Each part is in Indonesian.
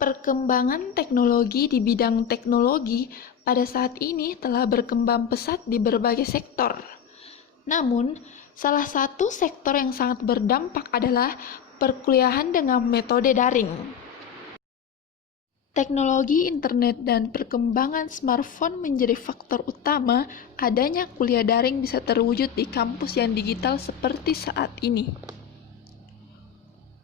Perkembangan teknologi di bidang teknologi pada saat ini telah berkembang pesat di berbagai sektor. Namun, salah satu sektor yang sangat berdampak adalah perkuliahan dengan metode daring. Teknologi internet dan perkembangan smartphone menjadi faktor utama adanya kuliah daring bisa terwujud di kampus yang digital seperti saat ini.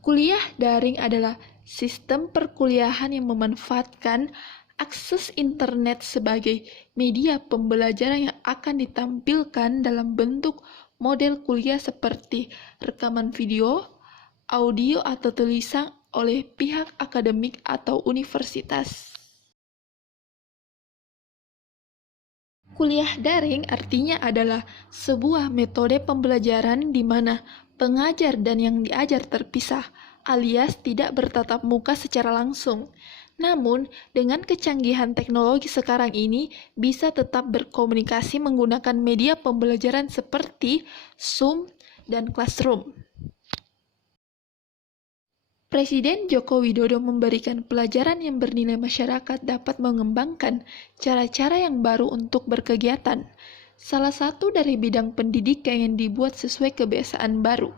Kuliah daring adalah sistem perkuliahan yang memanfaatkan akses internet sebagai media pembelajaran yang akan ditampilkan dalam bentuk model kuliah seperti rekaman video, audio, atau tulisan oleh pihak akademik atau universitas. Kuliah daring artinya adalah sebuah metode pembelajaran di mana pengajar dan yang diajar terpisah, alias tidak bertatap muka secara langsung. Namun, dengan kecanggihan teknologi sekarang ini, bisa tetap berkomunikasi menggunakan media pembelajaran seperti Zoom dan Classroom. Presiden Joko Widodo memberikan pelajaran yang bernilai masyarakat dapat mengembangkan cara-cara yang baru untuk berkegiatan. Salah satu dari bidang pendidikan yang dibuat sesuai kebiasaan baru.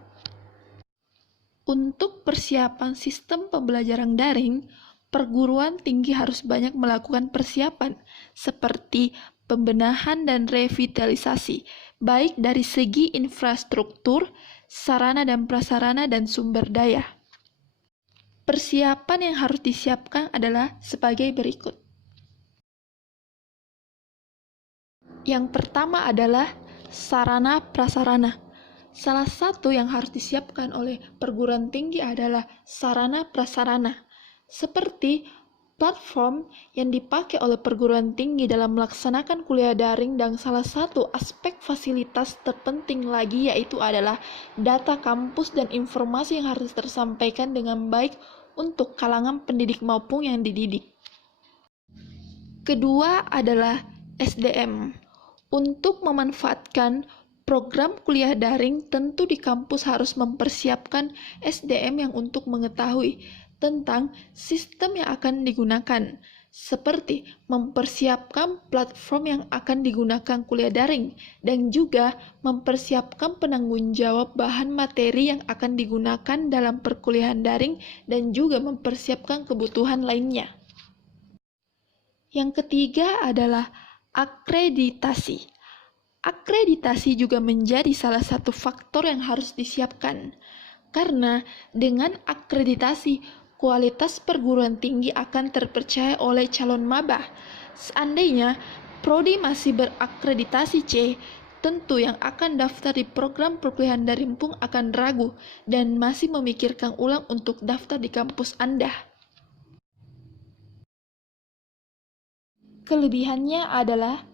Untuk persiapan sistem pembelajaran daring, perguruan tinggi harus banyak melakukan persiapan, seperti pembenahan dan revitalisasi, baik dari segi infrastruktur, sarana dan prasarana, dan sumber daya. Persiapan yang harus disiapkan adalah sebagai berikut. Yang pertama adalah sarana prasarana. Salah satu yang harus disiapkan oleh perguruan tinggi adalah sarana prasarana, seperti platform yang dipakai oleh perguruan tinggi dalam melaksanakan kuliah daring, dan salah satu aspek fasilitas terpenting lagi yaitu adalah data kampus dan informasi yang harus tersampaikan dengan baik untuk kalangan pendidik maupun yang dididik. Kedua adalah SDM. Untuk memanfaatkan program kuliah daring, tentu di kampus harus mempersiapkan SDM yang untuk mengetahui tentang sistem yang akan digunakan, seperti mempersiapkan platform yang akan digunakan kuliah daring, dan juga mempersiapkan penanggung jawab bahan materi yang akan digunakan dalam perkuliahan daring, dan juga mempersiapkan kebutuhan lainnya. Yang ketiga adalah akreditasi. Akreditasi juga menjadi salah satu faktor yang harus disiapkan, karena dengan akreditasi, kualitas perguruan tinggi akan terpercaya oleh calon maba. Seandainya prodi masih berakreditasi C, tentu yang akan daftar di program perkuliahan daring pun akan ragu dan masih memikirkan ulang untuk daftar di kampus Anda. Kelebihannya adalah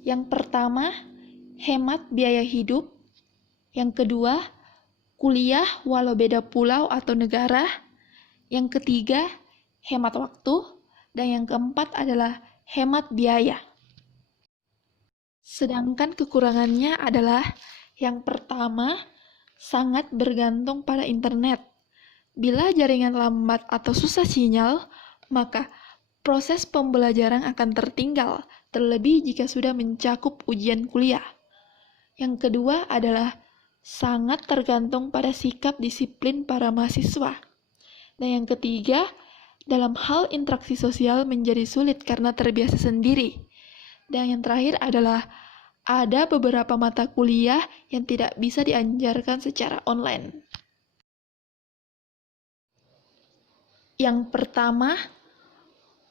yang pertama, hemat biaya hidup. Yang kedua, kuliah walau beda pulau atau negara. Yang ketiga, hemat waktu. Dan yang keempat adalah hemat biaya. Sedangkan kekurangannya adalah yang pertama, sangat bergantung pada internet. Bila jaringan lambat atau susah sinyal, maka proses pembelajaran akan tertinggal, terlebih jika sudah mencakup ujian kuliah. Yang kedua adalah sangat tergantung pada sikap disiplin para mahasiswa. Dan yang ketiga, dalam hal interaksi sosial menjadi sulit karena terbiasa sendiri. Dan yang terakhir adalah ada beberapa mata kuliah yang tidak bisa diajarkan secara online. Yang pertama,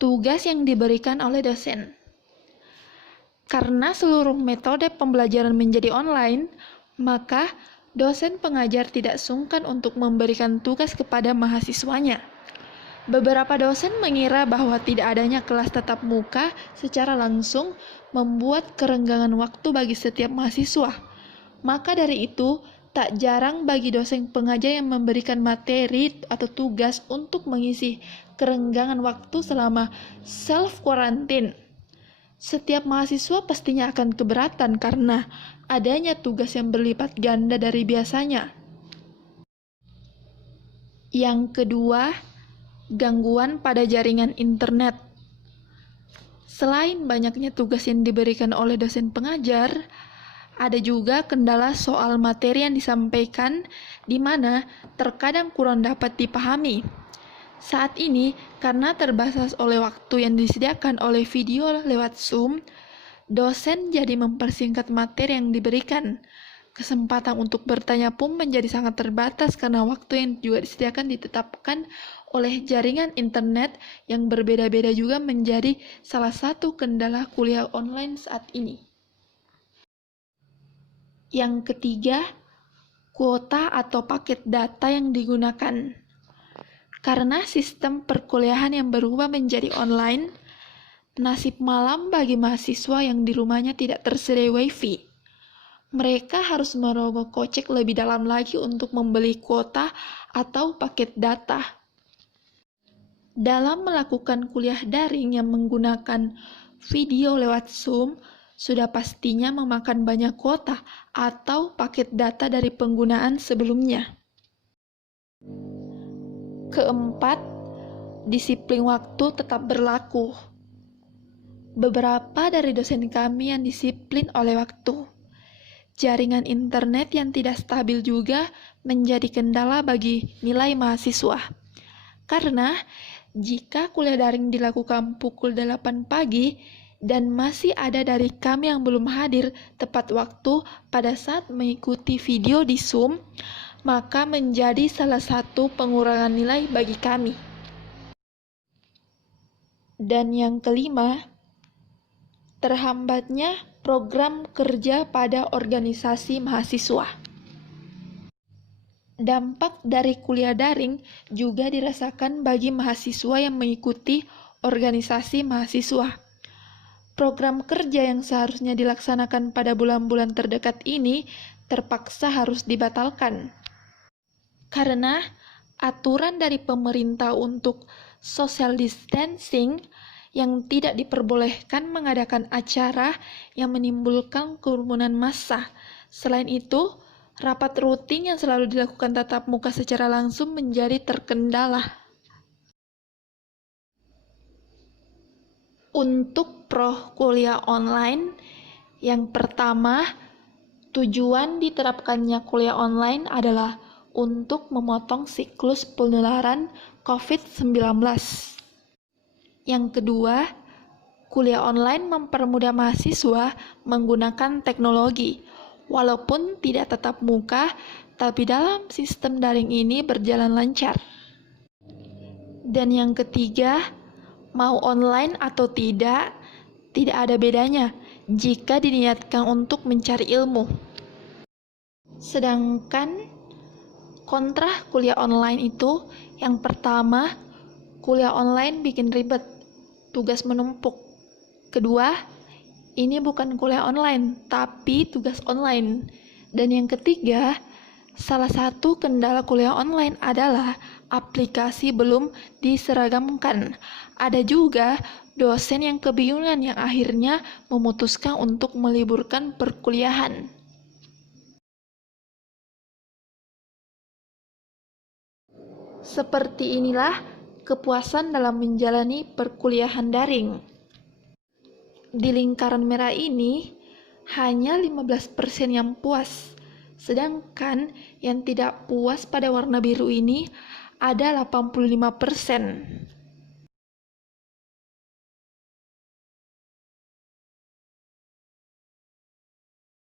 tugas yang diberikan oleh dosen. Karena seluruh metode pembelajaran menjadi online, maka dosen pengajar tidak sungkan untuk memberikan tugas kepada mahasiswanya. Beberapa dosen mengira bahwa tidak adanya kelas tatap muka secara langsung membuat kerenggangan waktu bagi setiap mahasiswa. Maka dari itu, tak jarang bagi dosen pengajar yang memberikan materi atau tugas untuk mengisi kerenggangan waktu selama self-quarantine. Setiap mahasiswa pastinya akan keberatan karena adanya tugas yang berlipat ganda dari biasanya. Yang kedua, gangguan pada jaringan internet. Selain banyaknya tugas yang diberikan oleh dosen pengajar, ada juga kendala soal materi yang disampaikan, di mana terkadang kurang dapat dipahami. Saat ini, karena terbatas oleh waktu yang disediakan oleh video lewat Zoom, dosen jadi mempersingkat materi yang diberikan. Kesempatan untuk bertanya pun menjadi sangat terbatas karena waktu yang juga disediakan ditetapkan oleh jaringan internet yang berbeda-beda juga menjadi salah satu kendala kuliah online saat ini. Yang ketiga, kuota atau paket data yang digunakan. Karena sistem perkuliahan yang berubah menjadi online, nasib malam bagi mahasiswa yang di rumahnya tidak tersedia WiFi. Mereka harus merogoh kocek lebih dalam lagi untuk membeli kuota atau paket data. Dalam melakukan kuliah daring yang menggunakan video lewat Zoom, sudah pastinya memakan banyak kuota atau paket data dari penggunaan sebelumnya. Keempat, disiplin waktu tetap berlaku. Beberapa dari dosen kami yang disiplin oleh waktu. Jaringan internet yang tidak stabil juga menjadi kendala bagi nilai mahasiswa. Karena jika kuliah daring dilakukan pukul 8 pagi dan masih ada dari kami yang belum hadir tepat waktu pada saat mengikuti video di Zoom, maka menjadi salah satu pengurangan nilai bagi kami. Dan yang kelima, terhambatnya program kerja pada organisasi mahasiswa. Dampak dari kuliah daring juga dirasakan bagi mahasiswa yang mengikuti organisasi mahasiswa. Program kerja yang seharusnya dilaksanakan pada bulan-bulan terdekat ini terpaksa harus dibatalkan. Karena aturan dari pemerintah untuk social distancing yang tidak diperbolehkan mengadakan acara yang menimbulkan kerumunan massa. Selain itu, rapat rutin yang selalu dilakukan tatap muka secara langsung menjadi terkendala. Untuk pro kuliah online, yang pertama, tujuan diterapkannya kuliah online adalah untuk memotong siklus penularan COVID-19. Yang kedua, kuliah online mempermudah mahasiswa menggunakan teknologi, walaupun tidak tatap muka, tapi dalam sistem daring ini berjalan lancar. Dan yang ketiga, mau online atau tidak ada bedanya jika diniatkan untuk mencari ilmu. Sedangkan kontra kuliah online itu, yang pertama, kuliah online bikin ribet, tugas menumpuk. Kedua, ini bukan kuliah online, tapi tugas online. Dan yang ketiga, salah satu kendala kuliah online adalah aplikasi belum diseragamkan. Ada juga dosen yang kebingungan yang akhirnya memutuskan untuk meliburkan perkuliahan. Seperti inilah kepuasan dalam menjalani perkuliahan daring. Di lingkaran merah ini, hanya 15% yang puas, sedangkan yang tidak puas pada warna biru ini ada 85%.